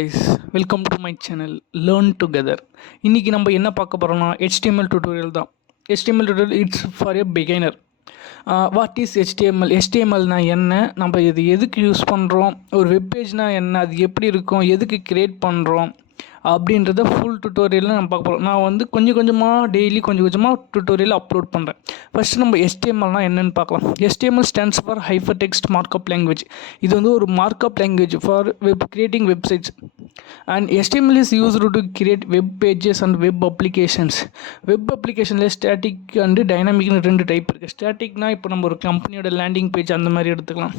guys, welcome to my channel Learn Together. இன்னைக்கு நம்ம என்ன பார்க்க போறோம்னா HTML tutorial தான். HTML tutorial it's for a beginner. What is HTML? HTML னா என்ன, நம்ம இது எதுக்கு யூஸ் பண்ணுறோம், ஒரு வெப் பேஜ்னா என்ன, அது எப்படி இருக்கும், எதுக்கு கிரியேட் பண்ணுறோம் அப்படின்றத ஃபுல் டுட்டோரியலில் நம்ம பார்க்க போகிறோம். நான் வந்து கொஞ்சம் கொஞ்சமாக டெய்லி கொஞ்சம் டுட்டோரியல் அப்லோட் பண்ணுறேன். ஃபஸ்ட்டு நம்ம HTMLனா என்னென்னு பார்க்கலாம். HTML stands for Hypertext Markup Language. இது வந்து ஒரு markup language for creating websites. And HTML is used to create web pages and web applications. Web அப்ளிகேஷனில் ஸ்டாட்டிக் அண்டு டைனாமிக்னு ரெண்டு டைப் இருக்குது. ஸ்டாட்டிக்னால் இப்போ நம்ம ஒரு கம்பெனியோட லேண்டிங் பேஜ் அந்த மாதிரி எடுத்துக்கலாம்.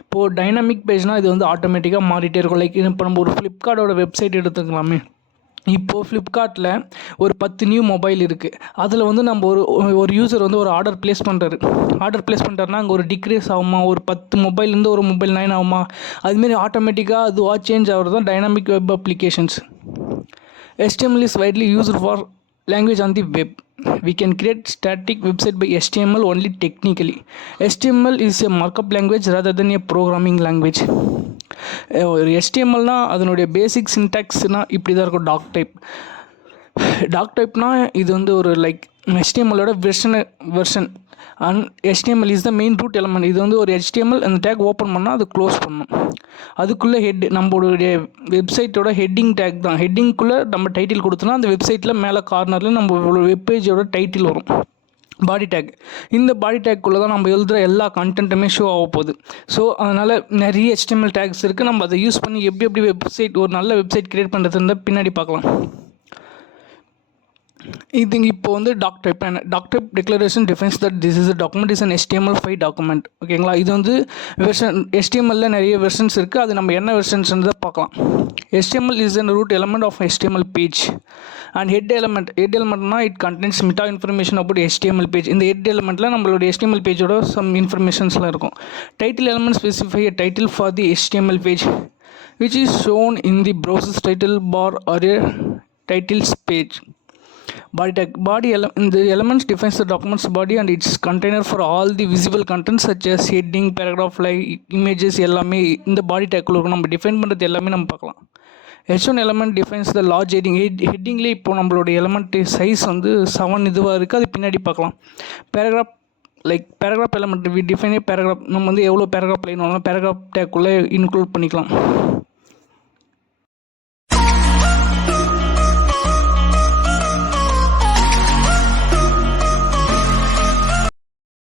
இப்போது டைனாமிக் பேஜ்னால் இது வந்து ஆட்டோமேட்டிக்காக மாறிட்டே இருக்கும். லைக் இப்போ நம்ம ஒரு ஃப்ளிப்கார்ட்டோட வெப்சைட் எடுத்துக்கலாமே. இப்போது ஃப்ளிப்கார்ட்டில் ஒரு 10 நியூ மொபைல் இருக்குது. அதில் வந்து நம்ம ஒரு யூசர் வந்து ஒரு ஆர்டர் ப்ளேஸ் பண்ணுறாருனா அங்கே ஒரு டிக்ரீஸ் ஆகுமா, ஒரு 10 மொபைல்லேருந்து ஒரு மொபைல் 9 ஆகுமா, அதுமாரி ஆட்டோமேட்டிக்காக அதுவாக சேஞ்ச் ஆகிறது தான் dynamic web applications. HTML is widely used for language on the web. We can create static website by HTML only technically. HTML is a markup language rather than a programming language. ஒரு HTMLனா அதனுடைய பேசிக் சின்டாக்ஸ்னால் இப்படி தான் இருக்கும். Talk டைப்னால் இது வந்து ஒரு like HTMLோட version and HTML is the main root element. இது வந்து ஒரு HTML அந்த டேக் ஓப்பன் பண்ணால் அது க்ளோஸ் பண்ணணும். அதுக்குள்ளே நம்மளுடைய வெப்சைட்டோட ஹெட்டிங் டேக் தான். ஹெட்டிங்குள்ளே நம்ம டைட்டில் கொடுத்தோன்னா அந்த வெப்சைட்டில் மேலே கார்னரில் நம்ம வெப்பேஜோட டைட்டில் வரும். பாடி டேக், இந்த பாடி டேக்குள்ளே தான் நம்ம எழுதுகிற எல்லா கண்டென்ட்டுமே ஷோ ஆக போகுது. ஸோ அதனால் நிறைய HTML டேக்ஸ் இருக்குது. நம்ம அதை யூஸ் பண்ணி எப்படி வெப்சைட் ஒரு நல்ல வெப்சைட் க்ரியேட் பண்ணுறது இருந்தால் பின்னாடி பார்க்கலாம். இது இப்போ வந்து doc type declaration defines that this is document is an HTML5 document. ஓகேங்களா, இது வந்து வெர்ஷன் HTML நிறைய வெர்ஷன்ஸ் இருக்குது. அது நம்ம என்ன வெர்ஷன்ஸ் தான் பார்க்கலாம். HTML is a root element of HTML page and head elementனா it contains meta information about HTML page. இந்த head elementல நம்மளோட HTML பேஜோட some informationsலாம் இருக்கும். Title element specify a title for the HTML page which is shown in the browser's title bar or a titles page. The elements defines the document's body and its container for all the visible contents such as heading, paragraph, like images எல்லாமே இந்த பாடி டேக்குள்ள இருக்கும். நம்ம define பண்ணுறது எல்லாமே நம்ம பார்க்கலாம். H1 element defines the large headingலேயே இப்போ நம்மளோட எலமெண்ட் சைஸ் வந்து 7 இதுவாக இருக்குது. அது பின்னாடி பார்க்கலாம். Paragraph element we define paragraph. நம்ம வந்து எவ்வளோ பேராகிராஃப் லைன் வேணாலும் பேராகிராஃப் டேக்குள்ளே இன்க்ளூட் பண்ணிக்கலாம்.